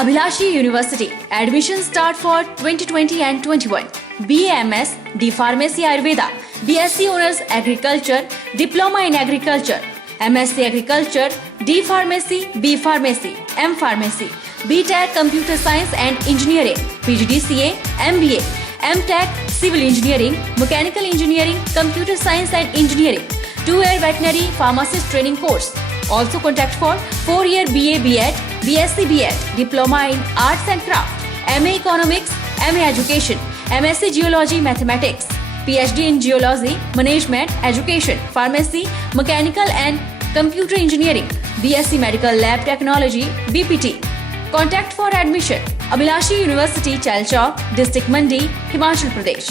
Abhilashi University. Admission start for 2020 and 21. BAMS, D Pharmacy Ayurveda, BSc Honors Agriculture, Diploma in Agriculture, MSc Agriculture, D Pharmacy, B Pharmacy, M Pharmacy, BTech Computer Science and Engineering, PGDCA, MBA, MTech Civil Engineering, Mechanical Engineering, Computer Science and Engineering, 2-year Veterinary Pharmacist Training Course. Also contact for 4-year BA BEd, BSc BEd, Diploma in Arts and Craft, MA Economics, MA Education, MSc Geology Mathematics, PhD in Geology, Management, Education, Pharmacy, Mechanical and Computer Engineering, BSc Medical Lab Technology, BPT. Contact for admission. Abhilashi University, Chalchawk, District Mandi, Himachal Pradesh.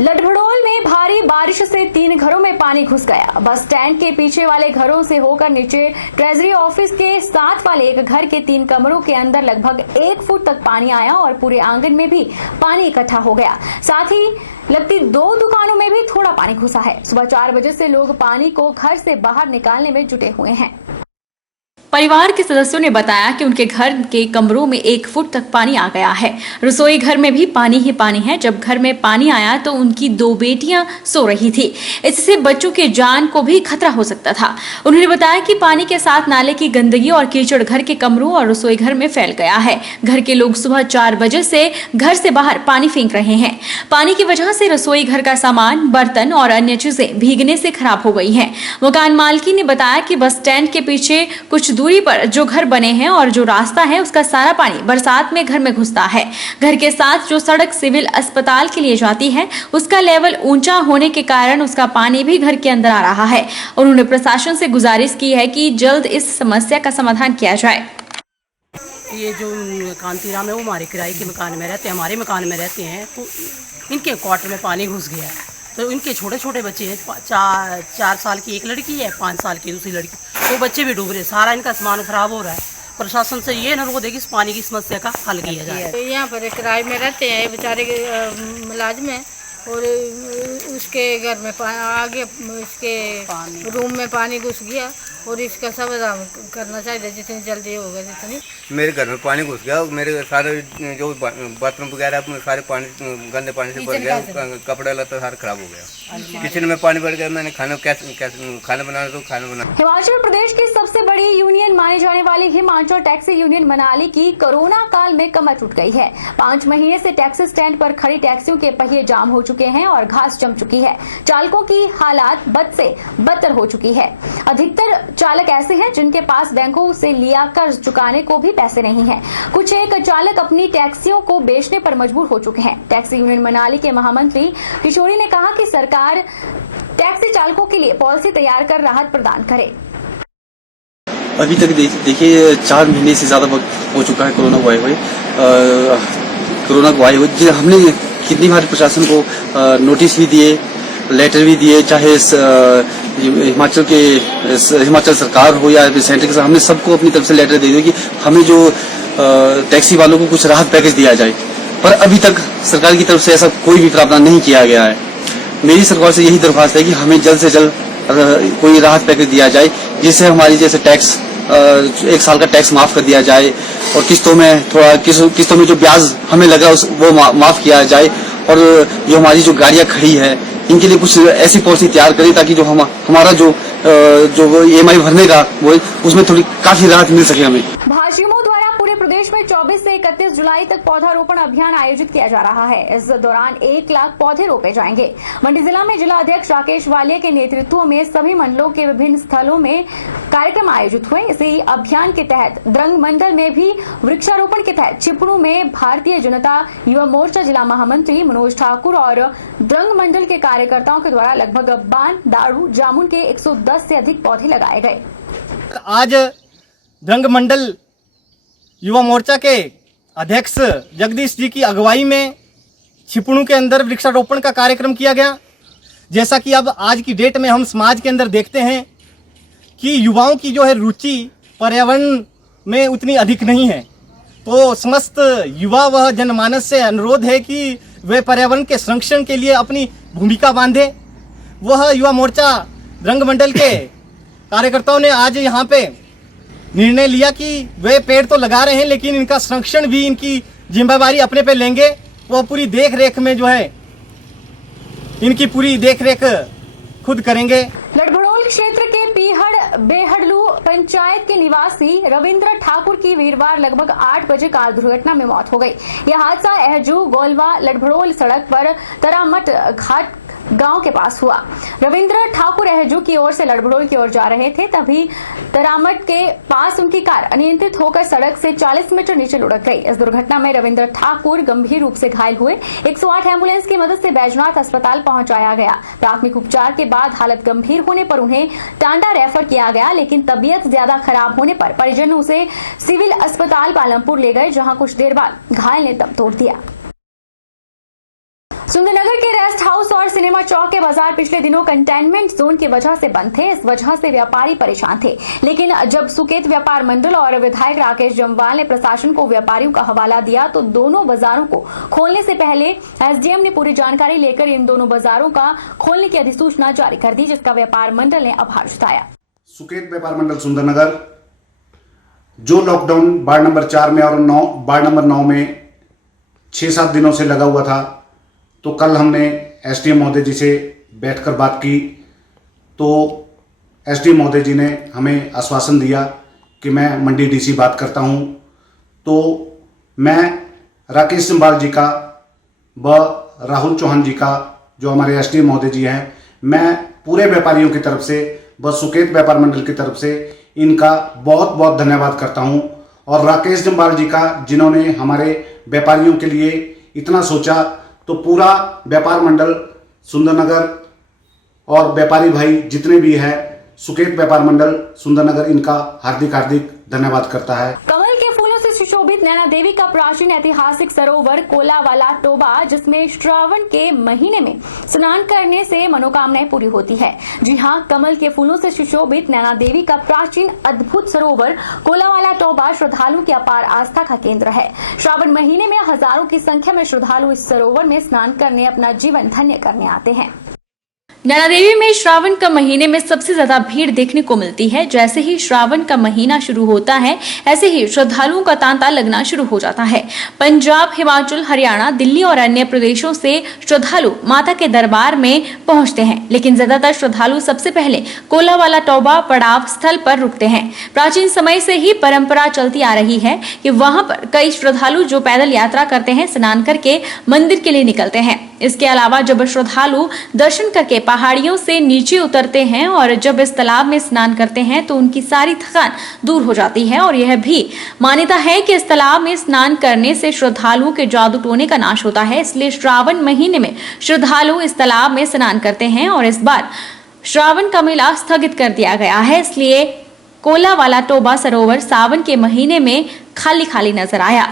लटभड़ोल में भारी बारिश से 3 घरों में पानी घुस गया। Bus stand के पीछे वाले घरों से होकर नीचे ट्रेजरी ऑफिस के साथ वाले एक घर के 3 कमरों के अंदर लगभग 1 फुट तक पानी आया और पूरे आंगन में भी पानी इकट्ठा हो गया। साथ ही लगती 2 दुकानों में भी थोड़ा पानी घुसा है। सुबह 4 बजे से लोग पानी को घर से बाहर निकालने में जुटे हुए हैं। परिवार के सदस्यों ने बताया कि उनके घर के कमरों में 1 फुट तक पानी आ गया है। रसोई घर में भी पानी ही पानी है। जब घर में पानी आया तो उनकी 2 बेटियां सो रही थी। इससे बच्चों की जान को भी खतरा हो सकता था। उन्होंने बताया कि पानी के साथ नाले की गंदगी और कीचड़ घर के कमरों और रसोई घर में फैल गया है। घर के लोग सुबह 4 बजे से घर से बाहर पानी फेंक रहे हैं। पानी की वजह से रसोई घर का सामान, बर्तन और अन्य चीजें भीगने से खराब हो गई हैं। मकान मालकी ने बताया कि बस स्टैंड के पीछे कुछ दूरी पर जो घर बने हैं और जो रास्ता है उसका सारा पानी बरसात में घर में घुसता है। घर के साथ जो सड़क सिविल अस्पताल के लिए जाती है उसका लेवल ऊंचा होने के कारण उसका पानी भी घर के अंदर आ रहा है। उन्होंने प्रशासन से गुजारिश की है कि जल्द इस समस्या का समाधान किया जाए। ये जो कांतीराम है वो हमारे किराए के मकान में रहते हैं, हमारे मकान में रहते हैं, तो इनके क्वार्टर में पानी घुस गया है। तो इनके छोटे छोटे बच्चे हैं, 4 साल की एक लड़की है, 5 साल की दूसरी लड़की, तो बच्चे भी डूब रहे। सारा इनका सामान खराब हो रहा है। प्रशासन से ये अनुरोध है कि इस पानी की समस्या का हल किया जाए। तो यहाँ पर किराए में रहते हैं बेचारे मुलाजिम हैं और उसके घर में आगे इसके रूम में पानी घुस गया और इसका समाधान करना चाहिए जितनी जल्दी होगा जितनी। मेरे घर में पानी घुस गया। मेरे सारे जो बाथरूम वगैरह सारे पानी गंदे पानी से भर गया। कपड़ा लता सारा खराब हो गया। किचन में पानी भर गया। मैंने खाना बनाना तो खाना बना। हिमाचल प्रदेश की सबसे बड़ी यूनियन मानी जाने वाली हिमाचल टैक्सी यूनियन मनाली की कोरोना काल में कमर टूट गई है। 5 महीने से टैक्सी स्टैंड पर खड़ी टैक्सियों के पहिए जाम हो चुके हैं और घास जम चुकी है। चालकों की हालात बद से बदतर हो चुकी है। अधिकतर चालक ऐसे हैं जिनके पास बैंकों से लिया कर्ज चुकाने को भी पैसे नहीं हैं। कुछ एक चालक अपनी टैक्सियों को बेचने पर मजबूर हो चुके हैं। टैक्सी यूनियन मनाली के महामंत्री किशोरी ने कहा कि सरकार टैक्सी चालकों के लिए पॉलिसी तैयार कर राहत प्रदान करे। अभी तक देखिए 4 महीने से ज्यादा वक्त हो चुका है कोरोना को आए हुए। हमने कितनी बार प्रशासन को नोटिस भी दिए, लेटर भी दिए, चाहे हिमाचल सरकार हो या सेंटर के, हमने सबको अपनी तरफ से लेटर दे दिए कि हमें जो टैक्सी वालों को कुछ राहत पैकेज दिया जाए। पर अभी तक सरकार की तरफ से ऐसा कोई भी प्रावधान नहीं किया गया है। मेरी सरकार से यही दरख्वास्त है कि हमें जल्द से जल्द कोई राहत पैकेज दिया जाए, जिससे हमारी जैसे टैक्स 1 साल का टैक्स माफ कर दिया जाए और किस्तों में जो ब्याज हमें लगा वो माफ किया जाए। और जो हमारी जो गाड़ियां खड़ी है इनके लिए कुछ ऐसी पॉलिसी तैयार करें ताकि जो हमारा जो EMI भरने का वो उसमें थोड़ी काफी राहत मिल सके हमें। भाजयुमो द्वारा पूरे प्रदेश में 24 से 31 जुलाई तक पौधारोपण अभियान आयोजित किया जा रहा है। इस दौरान 1 लाख पौधे रोपे जाएंगे। मंडी जिला में जिला अध्यक्ष राकेश वालिया के नेतृत्व में सभी मंडलों के विभिन्न स्थलों में कार्यक्रम आयोजित हुए। इसी अभियान के तहत द्रंग मंडल में भी वृक्षारोपण के तहत चिपड़ू में भारतीय जनता युवा मोर्चा जिला महामंत्री मनोज ठाकुर और द्रंग मंडल के कार्यकर्ताओं के द्वारा लगभग बान, दारू, जामुन के 110 से अधिक पौधे लगाए गए। आज द्रंग मंडल युवा मोर्चा के अध्यक्ष जगदीश जी की अगुवाई में छिपड़ू के अंदर वृक्षारोपण का कार्यक्रम किया गया। जैसा कि अब आज की डेट में हम समाज के अंदर देखते हैं कि युवाओं की जो है रुचि पर्यावरण में उतनी अधिक नहीं है। तो समस्त युवा व जनमानस से अनुरोध है कि वे पर्यावरण के संरक्षण के लिए अपनी भूमिका बांधे। वह युवा मोर्चा रंग मंडल के कार्यकर्ताओं ने आज यहाँ पे निर्णय लिया कि वे पेड़ तो लगा रहे हैं लेकिन इनका संरक्षण भी इनकी जिम्मेदारी अपने पे लेंगे। वह पूरी देख रेख में जो है इनकी पूरी देख रेख खुद करेंगे। लड़भड़ोल क्षेत्र के पीहड़ बेहड़लू पंचायत के निवासी रविंद्र ठाकुर की वीरवार लगभग 8 बजे कार दुर्घटना में मौत हो गई। यह हादसा एहजू गोलवा लड़भड़ोल सड़क पर तरामठ घाट गांव के पास हुआ। रविंद्र ठाकुर एहजू की ओर से लड़भड़ोल की ओर जा रहे थे, तभी तरामठ के पास उनकी कार अनियंत्रित होकर सड़क से 40 मीटर नीचे लुढ़क गई। इस दुर्घटना में रविंद्र ठाकुर गंभीर रूप से घायल हुए। 108 एम्बुलेंस की मदद से बैजनाथ अस्पताल पहुंचाया गया। प्राथमिक उपचार के बाद हालत गंभीर होने पर उन्हें टांडा रेफर किया गया, लेकिन तबीयत ज्यादा खराब होने पर परिजन उसे सिविल अस्पताल पालमपुर ले गए, जहां कुछ देर बाद घायल ने दम तोड़ दिया। सुंदरनगर के रेस्ट हाउस और सिनेमा चौक के बाजार पिछले दिनों कंटेनमेंट जोन की वजह से बंद थे। इस वजह से व्यापारी परेशान थे, लेकिन जब सुकेत व्यापार मंडल और विधायक राकेश जम्वाल ने प्रशासन को व्यापारियों का हवाला दिया तो दोनों बाजारों को खोलने से पहले एसडीएम ने पूरी जानकारी लेकर इन दोनों बाजारों का खोलने की अधिसूचना जारी कर दी, जिसका व्यापार मंडल ने आभार जताया। सुकेत व्यापार मंडल सुंदरनगर जो लॉकडाउन वार्ड नंबर 4 में और वार्ड नंबर 9 में 6-7 दिनों से लगा हुआ था, तो कल हमने एसडीएम महोदय जी से बैठकर बात की, तो एसडीएम महोदय जी ने हमें आश्वासन दिया कि मैं मंडी डीसी बात करता हूं। तो मैं राकेश जम्वाल जी का व राहुल चौहान जी का, जो हमारे एसडीएम महोदय जी हैं, मैं पूरे व्यापारियों की तरफ से व सुकेत व्यापार मंडल की तरफ से इनका बहुत बहुत धन्यवाद करता हूं। और राकेश जम्वाल जी का, जिन्होंने हमारे व्यापारियों के लिए इतना सोचा, तो पूरा व्यापार मंडल सुंदरनगर और व्यापारी भाई जितने भी हैं, सुकेत व्यापार मंडल सुंदरनगर, इनका हार्दिक हार्दिक धन्यवाद करता है। कमल के फूलों से सुशोभित नैना देवी का प्राचीन ऐतिहासिक सरोवर कोलावाला टोबा, जिसमें श्रावण के महीने में स्नान करने से मनोकामनाएं पूरी होती है। जी हां, कमल के फूलों से सुशोभित नैना देवी का प्राचीन अद्भुत सरोवर कोलावाला टोबा श्रद्धालुओं की अपार आस्था का केंद्र है। श्रावण महीने में हजारों की संख्या में श्रद्धालु इस सरोवर में स्नान करने अपना जीवन धन्य करने आते हैं। नैना देवी में श्रावण का महीने में सबसे ज्यादा भीड़ देखने को मिलती है। जैसे ही श्रावण का महीना शुरू होता है, ऐसे ही श्रद्धालुओं का तांता लगना शुरू हो जाता है। पंजाब, हिमाचल, हरियाणा, दिल्ली और अन्य प्रदेशों से श्रद्धालु माता के दरबार में पहुंचते हैं, लेकिन ज्यादातर श्रद्धालु सबसे पहले कोलावाला टोबा पड़ाव स्थल पर रुकते हैं। प्राचीन समय से ही परंपरा चलती आ रही है कि वहां पर कई श्रद्धालु जो पैदल यात्रा करते हैं, स्नान करके मंदिर के लिए निकलते हैं। इसके अलावा जब श्रद्धालु दर्शन करके पहाड़ियों से नीचे उतरते हैं और जब इस तालाब में स्नान करते हैं तो उनकी सारी थकान दूर हो जाती है। और यह भी मान्यता है कि इस तालाब में स्नान करने से श्रद्धालुओं के जादू टोने का नाश होता है। इसलिए श्रावण महीने में श्रद्धालु इस तालाब में स्नान करते हैं और इस बार श्रावण का मेला स्थगित कर दिया गया है। इसलिए कोलावाला टोबा सरोवर सावन के महीने में खाली खाली नजर आया।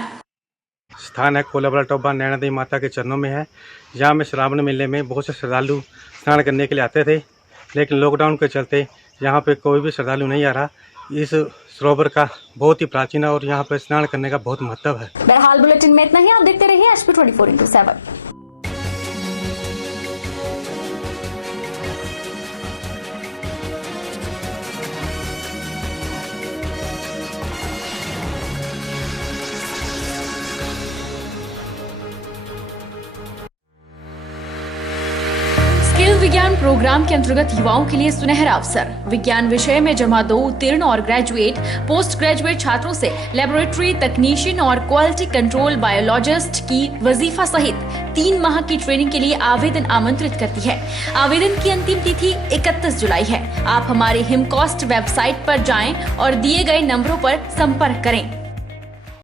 स्थान है कोलावाला टोबा नैना देवी माता के चरणों में है। यहाँ में श्रावण मेले में बहुत से श्रद्धालु स्नान करने के लिए आते थे, लेकिन लॉकडाउन के चलते यहाँ पे कोई भी श्रद्धालु नहीं आ रहा। इस सरोवर का बहुत ही प्राचीन है और यहाँ पे स्नान करने का बहुत महत्व है। बहरहाल बुलेटिन में इतना ही। आप देखते रहिए HP 24x7। विज्ञान प्रोग्राम के अंतर्गत युवाओं के लिए सुनहरा अवसर। विज्ञान विषय में जमा 2 उत्तीर्ण और ग्रेजुएट, पोस्ट ग्रेजुएट छात्रों से लेबोरेटरी तकनीशियन और क्वालिटी कंट्रोल बायोलॉजिस्ट की वजीफा सहित 3 माह की ट्रेनिंग के लिए आवेदन आमंत्रित करती है। आवेदन की अंतिम तिथि 31 जुलाई है। आप हमारे हिमकॉस्ट वेबसाइट पर जाएं और दिए गए नंबरों पर संपर्क करें।